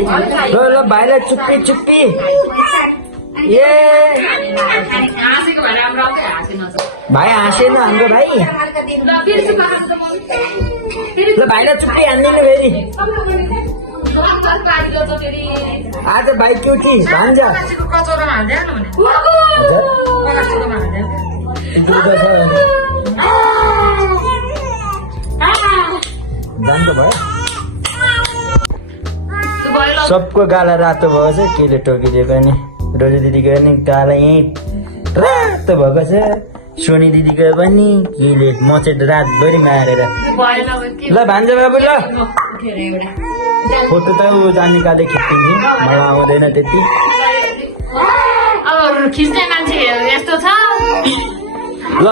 ल भाइलाई चुप्पी चुप्पी ए भाइ हाँसेन हाम्रो भाइ ल भाइलाई चुप्पी हान्दिनु फेरि आज भाइ क्युटी भान्जा जान्छ भयो सबको गाला रातो भएको छ केले टोकिदिएको नि रोजी दिदीको पनि गाला यहीँ रातो भएको छ सोनी दिदीको पनि केले म चाहिँ रातभरि मारेर ल भान्जा बाबु ल फोटो त ऊ जाने काले खिचिदिन्छु मलाई आउँदैन त्यति ल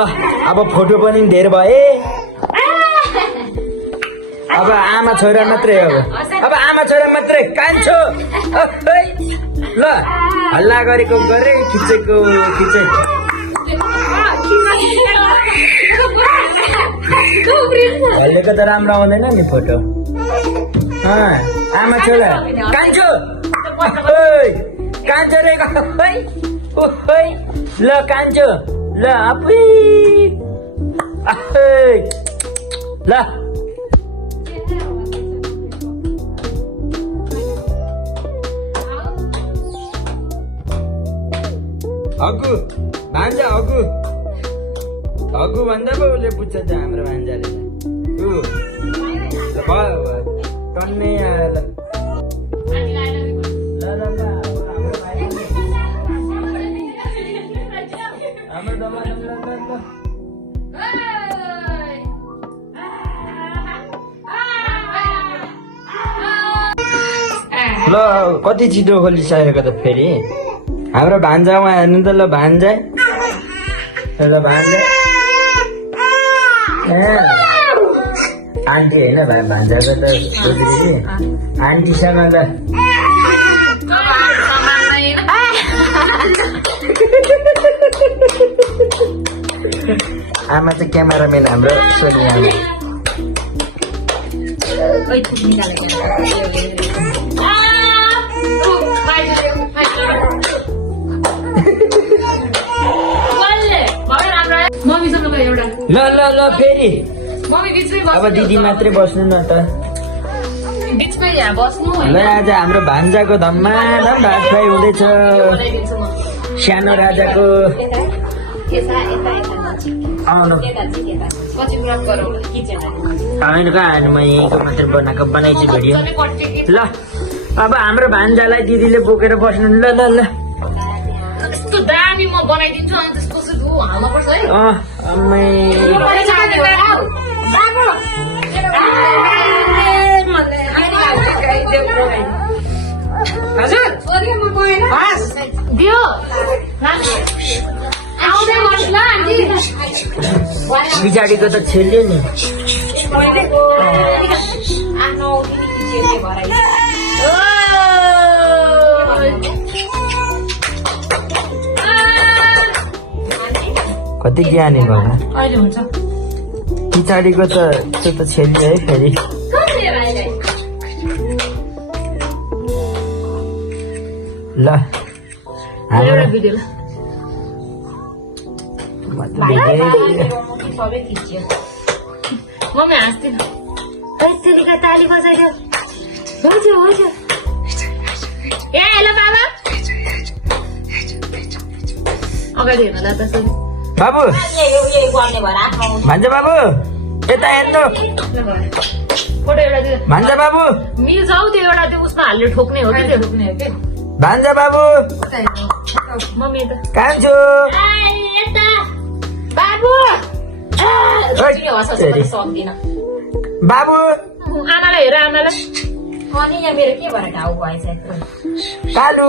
अब फोटो पनि धेर भए अब आमा छोरा मात्रै अब आमा छोरा मात्रै कान्छो ल हल्ला गरेको गरे खिचेको खिचे हल्लेको त राम्रो आउँदैन नि फोटो आमा छोरा कान्छो कान्छो रे ल कान्छो ल आफै ल अगु भान्जा अगु अगु भन्दा पो उसले बुझ्छ त हाम्रो भान्जाले भयो टन्नै आएर ल कति छिटो खोलिसकेको त फेरि हाम्रो भान्जामा हेर्नु त ल भान्जा ल भान्जा आन्टी होइन भान्जाको त सोध्री आन्टीसँग त आमा चाहिँ क्यामेराम्यान हाम्रो सोनी आमा ल ल ल फेरि अब दिदी मात्रै बस्नु न त ल आज हाम्रो भान्जाको धम्माधम भात खुवाइ हुँदैछ सानो राजाको आउनु होइन कहाँ हाल्नु म यहीँको मात्रै बनाएको बनाइछु भिडियो ल अब हाम्रो भान्जालाई दिदीले बोकेर बस्नु ल ल ल पछाडिको त छेल्यो नि कति ज्ञानी भयो पछाडिको त त्यो त छेल्यो है फेरि ल मम्मी हाँस्दैन ताली बजाइदियो हुन्छ हुन्छ ए ल बाबा अगाडि हेर्नु ल त बाबु भान्जा बाबु यता हेर्नु फोटो एउटा दियो भान्जा बाबु मिल्छ हौ त्यो एउटा त्यो उसमा हालेर ठोक्ने हो कि त्यो ठोक्ने हो कि भान्जा बाबु मम्मी त कान्छु बाबु सक्दिन बाबु आमालाई हेर आमालाई अनि यहाँ मेरो के भएर घाउ भएछ कालु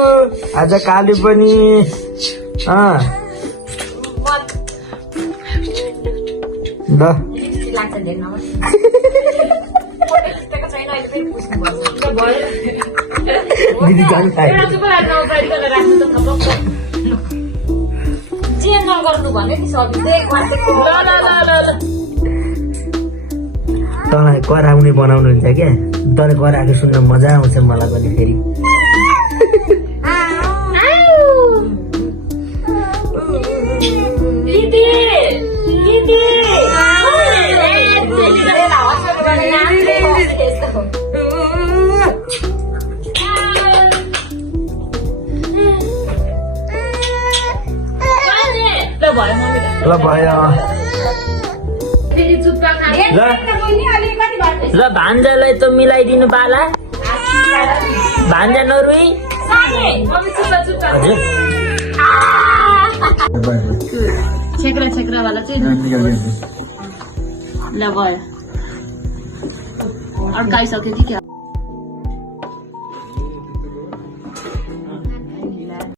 आज कालु पनि ल लाग्छ देख्न दिदी जान जे नगर्नु भने नि सबै तँलाई कराउने बनाउनुहुन्छ क्या तँले कराएको सुन्न मजा आउँछ मलाई पनि फेरि दिदी दिदी ल भयो मम्मी ल भयो फेरि जुत्ता खाने ल भान्जालाई त मिलाइदिनु पाला भान्जा नरुई मम्मी जुत्ता जुत्ता हजुर छेक्रा वाला चाहिँ ल भयो अड्काइसक्यो कि क्या